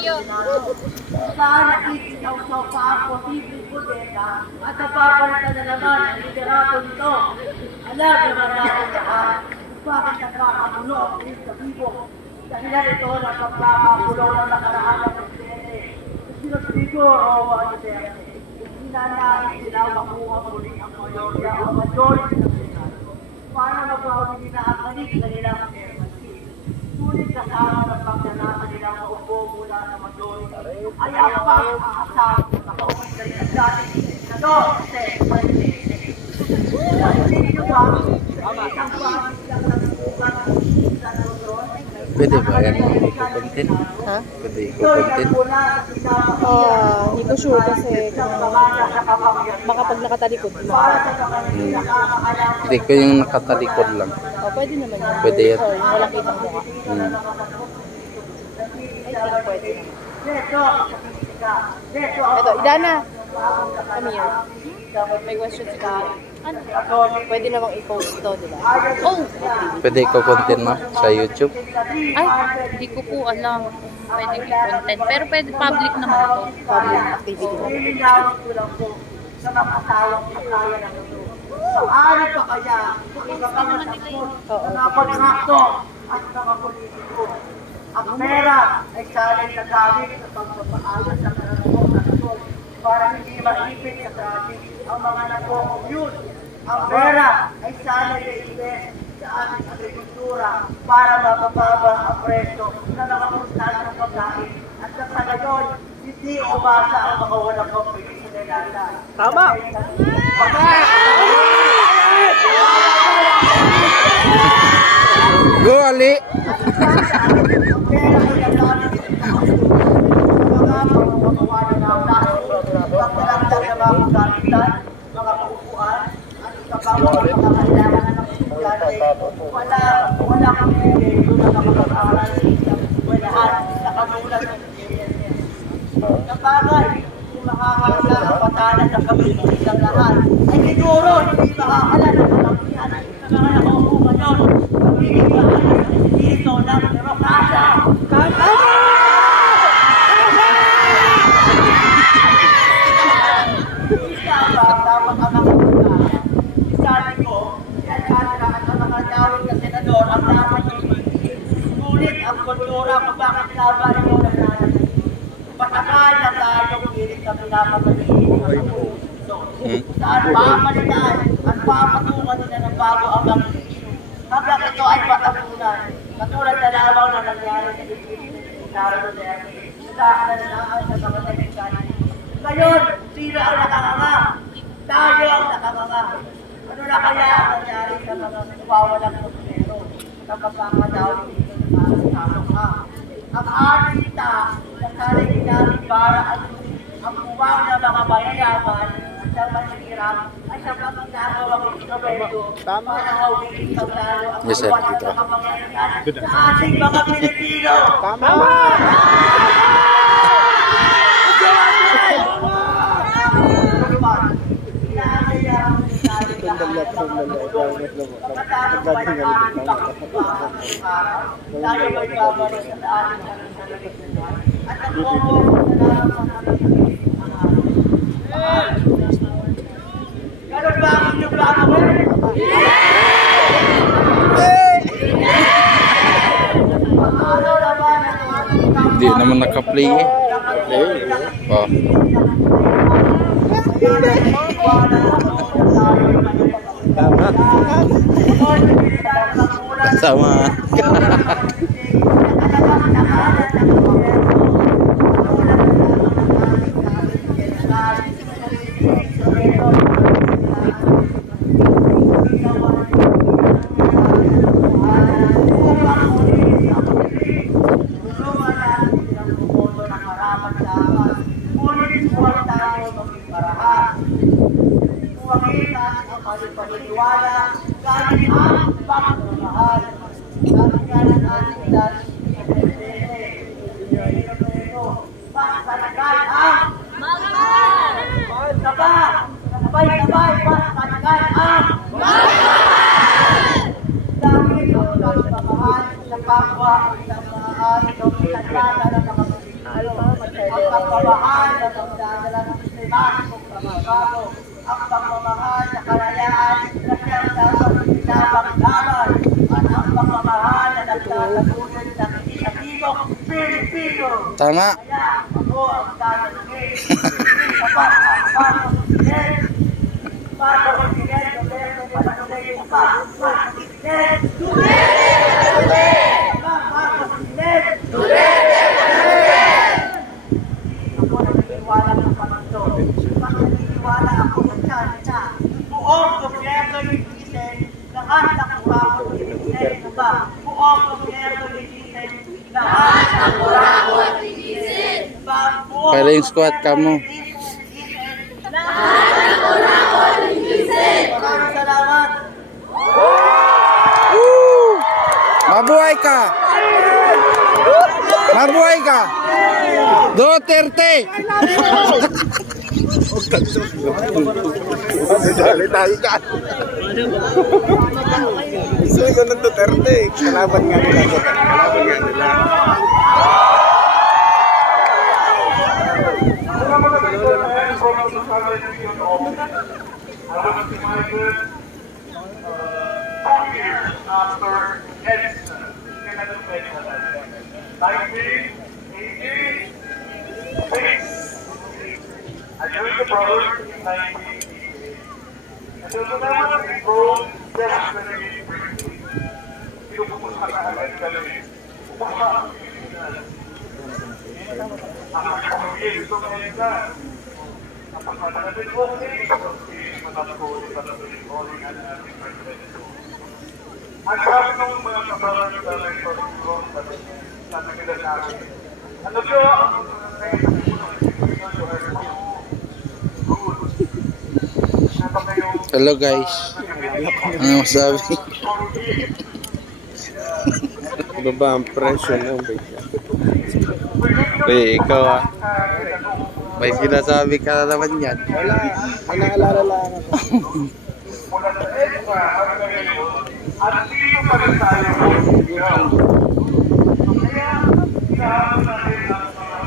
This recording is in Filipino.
Iyo. Saan nakikita sa posibleng kudeta at napapalitan na naman ang liderato nito. Alam naman natin lahat bakit nagkakagulo ang Krista Vivo. Dahilan ito ng pagkakagulo ng nakaraan ng presidente. Sino Vivo o Duterte? Hinanahin sila makuha muli ang majority ng Senado para magpahuli na ang kanig na nilang chairmanship. Sulit kasama ng pagdalasa nilang maupo mula sa majority ay ang pag-aasang nakauwi na rin ang dating senador sa presidente. Hindi nyo ba isang pagis lang ng sukat sa Luzon? Pwede ba yan i-content? Ha? Pwede i-content? Hindi ko sure kasi baka pag nakatalikod. Hindi ko yung nakatalikod lang. Pwede naman yan. Pwede yan. Sorry, walang kitang mukha. I think pwede. Ito, Idana. Come here. May question si Karen. Ano? Pwede namang i-post to, di ba? Oh! Pwede i-content mo sa YouTube? Ay, hindi ko po alam. Pwede i-content. Pero pwede public naman ito. Public activity na. Nilinawin ko lang po sa mga asawang kasaya ng ito. Paano pa kaya kung iba pa masakot na kontrakto at mga politiko? Ang pera ay sana'y nagamit sa pagpapaayos sa karanaong nasyon para hindi maipit sa traffic ang mga nagko-commute. Ang pera ay sana'y na-invest sa ating agrikultura para mababa ang presyo na nakapuntahan ng pagkain at sa ngayon, hindi umasa ang mga walang pagpili sa nilala. Tama! Go, Ali! Wala kang privilege na nakapag-aral sa isang eskwelahan sa kagulat ng GSS. Napagay, kung makakala ang patalan sa kabilis ng lahat, ay siguro hindi makakala ng kalamihan sa mga nakaupo ngayon. Magiging mahala sa espiritu ng demokrasya. Isa ba dapat ang mga isabi ko, yan katra at ang mga tawag na senador ang dapat sulit ang kultura kung bakit laban nyo na natin. Patakal na tayong pilit na pinapagalitin ang puso. Saan pamalitan at papatungan nila ng bago ang mga isyu. Hanggang ito ay patapunan. Katulad na lamang na nangyari sa Pilipinas ni Sara Duterte. Nagkakalanaan sa mga nagkakalan. Ngayon, sino ang nakanganga? Tayo ang nakanganga. Ano na kaya ang nangyari sa mga nawawalang komplero sa pagkakadawin dito ng mga kasama? Ang artista na sana'y ginamit para ang buwang ng mga mayayaman at ang masihirap ay sa pagkakawang instrumento para hawin ang lalo ang Yes, sir. buwan ng mga kapangyarihan sa ating mga Pilipino. Tama! Ganun ba ang inyong plano? Hindi naman naka-play eh. Oh. Sama. Paniniwala, kahit ang pagmamahal, kahit ang ating ng mga ahito, pinagdada ng mga Pilipino. Ang pagmamahal na pagdadala ng sistematikong pagbabago, ang pagmamahal sa kalayaan na siyang dapat pinapaglaban, at ang pagmamahal na nagtatagunan ng inisatibong Pilipino. Tama. Kaya ako ang tatanungin, sapat ang Marcos President, Marcos President, Roberto Palanuleyo pa, Marcos President, Marcos President, ako naniniwala ng panito. Naniniwala ako sa chance na buong gobyerno linisin, lahat ng kurapot linisin na ba? Buong gobyerno linisin, lahat ng kurapot linisin. Kaya yung squat ka mo. Lahat ng kurapot linisin. Maraming salamat. Woo! Mabuhay ka! Mabuhay ka! Duterte! Dali tayo dyan. Gusto ko ng Duterte. Kalaban nga nila. Kalaban nga nila. After Edison, and during the brothers in 1988. And there was another big role desperately briefly. Pinupupunta ka agad kami. Pupunta ang Pilipinas. Ang pagkakabili gusto mo ka. Kapag matagalit mo, matapos matapos ang ating president. Ang sabi ng mga kabalang sa Mexico, sabi nila sa akin, ano siya ang Hello guys. Ano masabi? Ano ba ang presyo ng bigla? Ikaw ah. May sinasabi ka na naman yan. Wala. May naalala lang ako. mula sa EDSA hanggang ngayon, at sino pa rin tayo kaya inahabol natin ang mga